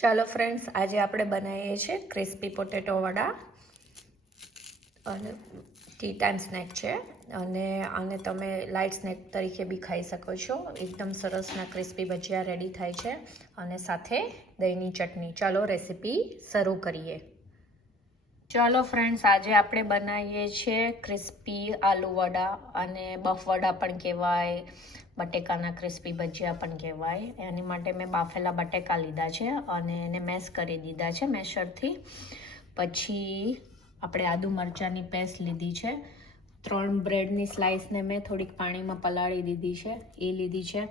ચાલો ફ્રેન્ડ્સ, આજે આપણે બનાવીએ છીએ ક્રિસ્પી પોટેટો વડા અને ટી ટાઈમ સ્નેક છે અને આને તમે લાઇટ સ્નેક તરીકે બી ખાઈ શકો છો. એકદમ સરસના ક્રિસ્પી ભજીયા રેડી થાય છે અને સાથે દહીંની ચટણી. ચાલો રેસીપી શરૂ કરીએ. ચાલો ફ્રેન્ડ્સ, આજે આપણે બનાવીએ છીએ ક્રિસ્પી આલુ વડા અને બફ વડા પણ કહેવાય, બટેકાના ક્રિસ્પી ભજીયા પણ કહેવાય. એની માટે મેં બાફેલા બટેકા લીધા છે અને એને મેશ કરી દીધા છે મેશરથી. પછી આપણે આદુ મરચાંની પેસ્ટ લીધી છે. 3 બ્રેડની સ્લાઇસને મેં થોડીક પાણીમાં પલાળી દીધી છે, એ લીધી છે.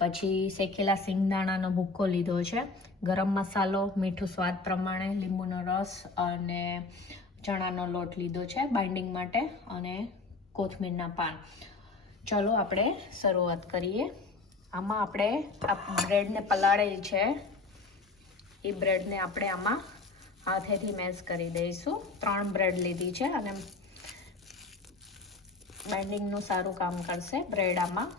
પછી શેકેલા સિંગદાણાનો ભૂક્કો લીધો છે, ગરમ મસાલો, મીઠું સ્વાદ પ્રમાણે, લીંબુનો રસ અને ચણાનો લોટ લીધો છે બાઇન્ડિંગ માટે અને કોથમીરના પાન. ચલો આપણે શરૂઆત કરીએ. આમાં આપણે આ બ્રેડને પલાળેલી છે, એ બ્રેડને આપણે આમાં હાથેથી મેશ કરી દઈશું. 3 બ્રેડ લીધી છે અને બાઇન્ડિંગનું સારું કામ કરશે બ્રેડ આમાં.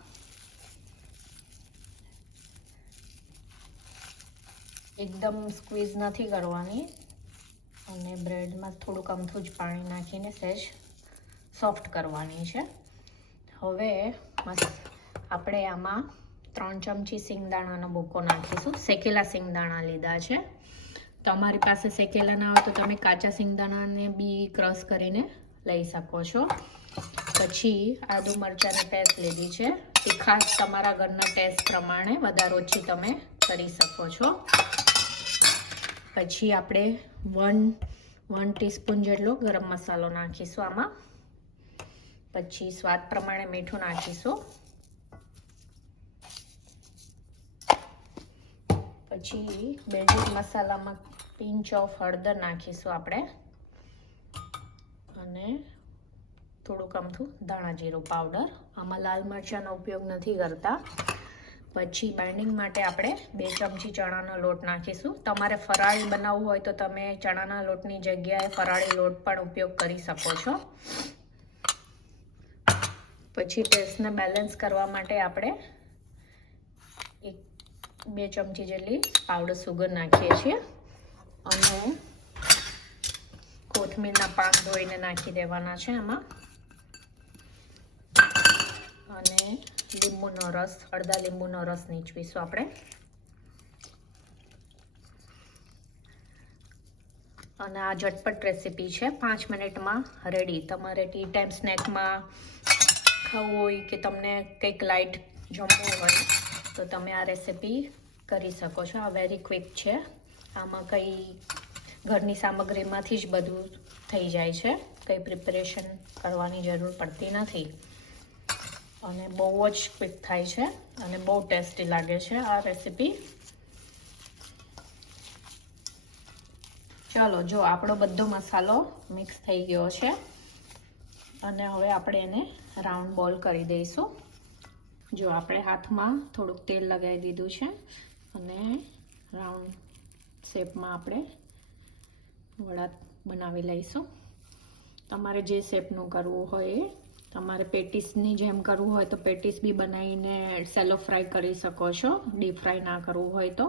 એકદમ સ્ક્વીઝ નથી કરવાની અને બ્રેડમાં થોડુંક અમથું જ પાણી નાખીને સહેજ સોફ્ટ કરવાની છે. હવે આપણે આમાં 3 ચમચી સિંગદાણાનો ભૂકો નાખીશું. શેકેલા સિંગદાણા લીધા છે. તમારી પાસે શેકેલા ના હોય તો તમે કાચા સિંગદાણાને બી ક્રશ કરીને લઈ શકો છો. પછી આદુ મરચાંની પેસ્ટ લીધી છે. તીખાશ તમારા ઘરના ટેસ્ટ પ્રમાણે વધારે ઓછી તમે કરી શકો છો. પછી આપણે 1 ટીસ્પૂન જેટલો ગરમ મસાલો નાખીશું આમાં. પછી સ્વાદ પ્રમાણે મીઠું નાખીશું. પછી બેઝિક મસાલામાં પિંચ ઓફ હળદર નાખીશું આપણે અને થોડુંક અમથું ધાણા જીરું પાવડર. આમાં લાલ મરચાંનો ઉપયોગ નથી કરતા. પછી બાઇન્ડિંગ માટે આપણે 2 ચમચી ચણાનો લોટ નાખીશું. તમારે ફરાળી બનાવવું હોય તો તમે ચણાના લોટની જગ્યાએ ફરાળી લોટ પણ ઉપયોગ કરી શકો છો. પછી ટેસ્ટને બેલેન્સ કરવા માટે આપણે 2 ચમચી જેટલી પાવડર સુગર નાખીએ છીએ અને કોથમીરના પાન ધોઈને નાખી દેવાના છે આમાં અને લીંબુનો રસ, અડધા લીંબુનો રસ નીચવીશું આપણે. અને આ ઝટપટ રેસીપી છે, 5 મિનિટમાં રેડી. તમારે ટી ટાઈમ સ્નેકમાં ખાવું હોય કે તમને કંઈક લાઇટ જમવું હોય તો તમે આ રેસીપી કરી શકો છો. આ વેરી ક્વિક છે. આમાં કંઈ ઘરની સામગ્રીમાંથી જ બધું થઈ જાય છે, કંઈ પ્રિપેરેશન કરવાની જરૂર પડતી નથી અને બહુ જ ક્વિક થાય છે અને બહુ ટેસ્ટી લાગે છે આ રેસીપી. ચાલો, જો આપણો બધો મસાલો મિક્સ થઈ ગયો છે અને હવે આપણે એને રાઉન્ડ બોલ કરી દઈશું. જો આપણે હાથમાં થોડુંક તેલ લગાવી દીધું છે અને રાઉન્ડ શેપમાં આપણે વડા બનાવી લઈશું. તમારે જે શેપનું કરવું હોય એ. તમારે પેટીસની જેમ કરવું હોય તો પેટીસ બી બનાવીને સેલો ફ્રાય કરી શકો છો, ડીપ ફ્રાય ના કરવું હોય તો.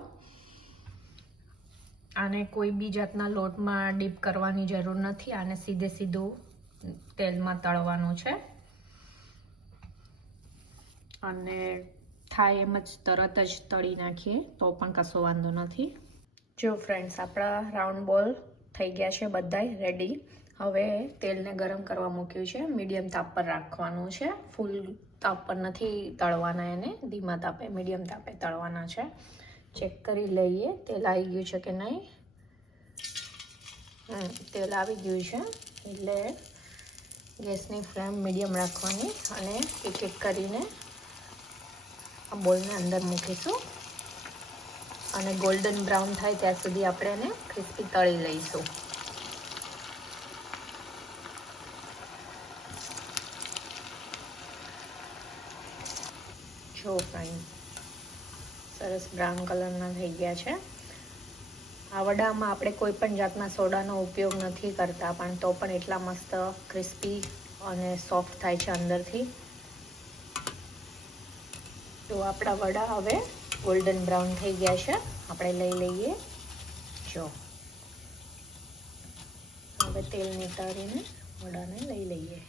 આને કોઈ બી જાતના લોટમાં ડીપ કરવાની જરૂર નથી. આને સીધું તેલમાં તળવાનું છે અને થાય એમ જ તરત જ તળી નાખીએ તો પણ કશો વાંધો નથી. જો ફ્રેન્ડ્સ, આપણા રાઉન્ડ બોલ થઈ ગયા છે બધાય રેડી. હવે તેલને ગરમ કરવા મૂક્યું છે, મીડિયમ તાપ પર રાખવાનું છે. ફૂલ તાપ પર નથી તળવાના, એને ધીમા તાપે, મીડિયમ તાપે તળવાના છે. ચેક કરી લઈએ તેલ આવી ગયું છે કે નહીં. તેલ આવી ગયું છે એટલે ગેસની ફ્લેમ મીડિયમ રાખવાની અને એક એક કરીને આ બોલને અંદર મૂકીશું અને ગોલ્ડન બ્રાઉન થાય ત્યાં સુધી આપણે એને ક્રિસ્પી તળી લઈશું. જો ફ્રેન્ડ, સરસ બ્રાઉન કલરના થઈ ગયા છે. આ વડામાં આપણે કોઈ પણ જાતના સોડાનો ઉપયોગ નથી કરતા, પણ તો પણ એટલા મસ્ત ક્રિસ્પી અને સોફ્ટ થાય છે અંદરથી. તો આપણા વડા હવે ગોલ્ડન બ્રાઉન થઈ ગયા છે, આપણે લઈ લઈએ. જો હવે તેલ નીતારીને વડાને લઈ લઈએ,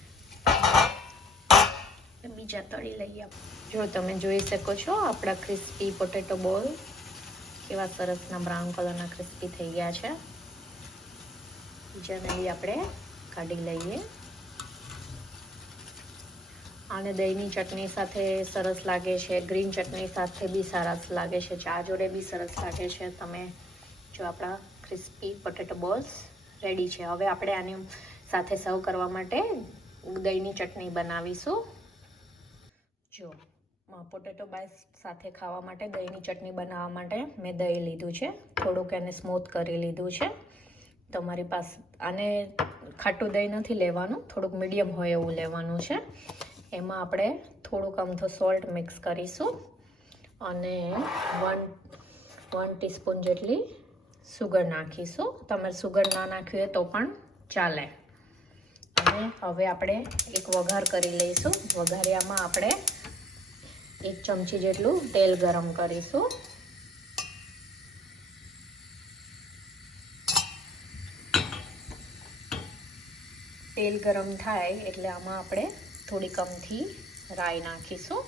બીજા તળી લઈએ. જો તમે જોઈ શકો છો આપણા ક્રિસ્પી પોટેટો બોલ કેવા સરસના બ્રાઉન કલરના ક્રિસ્પી થઈ ગયા છે. બીજાને બી આપણે કાઢી લઈએ. આને દહીંની ચટણી સાથે સરસ લાગે છે, ગ્રીન ચટણી સાથે બી સરસ લાગે છે, ચા જોડે બી સરસ લાગે છે. તમે જો આપણા ક્રિસ્પી પોટેટો બોલ્સ રેડી છે. હવે આપણે આની સાથે સર્વ કરવા માટે દહીંની ચટણી બનાવીશું. જો પોટેટો બાઇટ્સ સાથે ખાવા માટે દહીંની ચટણી બનાવવા માટે મેં દહીં લીધું છે, થોડુંક એને સ્મૂથ કરી લીધું છે. તમારી પાસે આને ખાટું દહીં નથી લેવાનું, થોડુંક મીડિયમ હોય એવું લેવાનું છે. એમાં આપણે થોડુંક અમથો સોલ્ટ મિક્સ કરીશું અને 1 ટીસ્પૂન જેટલી સુગર નાખીશું. તમારે સુગર ના નાખવી હોય તો પણ ચાલે. અને હવે આપણે એક વઘાર કરી લઈશું. વઘારિયામાં આપણે 1 ચમચી જેટલું તેલ ગરમ કરીશું. તેલ ગરમ થાય એટલે આમાં આપણે થોડી કમથી રાઈ નાખીશું.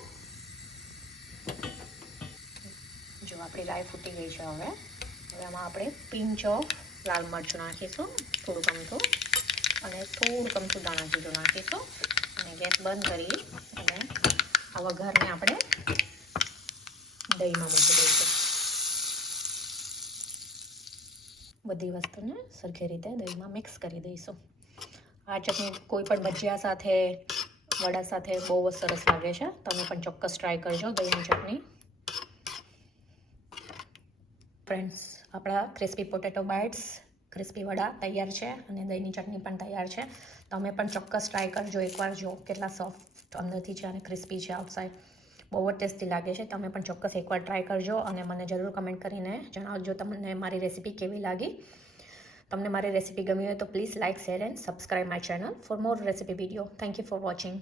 જો આપણી રાઈ ફૂટી ગઈ છે. હવે આમાં આપણે પિંચ ઓફ લાલ મરચું નાખીશું, થોડુંક અમથું, અને થોડુંક અમથું દાણા જીરું નાખીશું. અને ગેસ બંધ કરી અને આ વઘારને આપણે દહીંમાં મૂકી દઈશું. બધી વસ્તુને સરખી રીતે દહીંમાં મિક્સ કરી દઈશું. આ ચટણી કોઈ પણ ભજીયા સાથે, વડા સાથે બહુ જ સરસ લાગે છે. તમે પણ ચોક્કસ ટ્રાય કરજો દહીંની ચટણી. ફ્રેન્ડ્સ, આપણા ક્રિસ્પી પોટેટો બાઇટ્સ, ક્રિસ્પી વડા તૈયાર છે અને દહીંની ચટણી પણ તૈયાર છે. તમે પણ ચોક્કસ ટ્રાય કરજો એકવાર. જો કેટલા સોફ્ટ અંદરથી છે અને ક્રિસ્પી છે આઉટસાઇડ. બહુ જ ટેસ્ટી લાગે છે. તમે પણ ચોક્કસ એકવાર ટ્રાય કરજો અને મને જરૂર કમેન્ટ કરીને જણાવજો તમને મારી રેસીપી કેવી લાગી. તમને મારી રેસીપી ગમી હોય તો please like, share and subscribe my channel for more recipe video. Thank you for watching.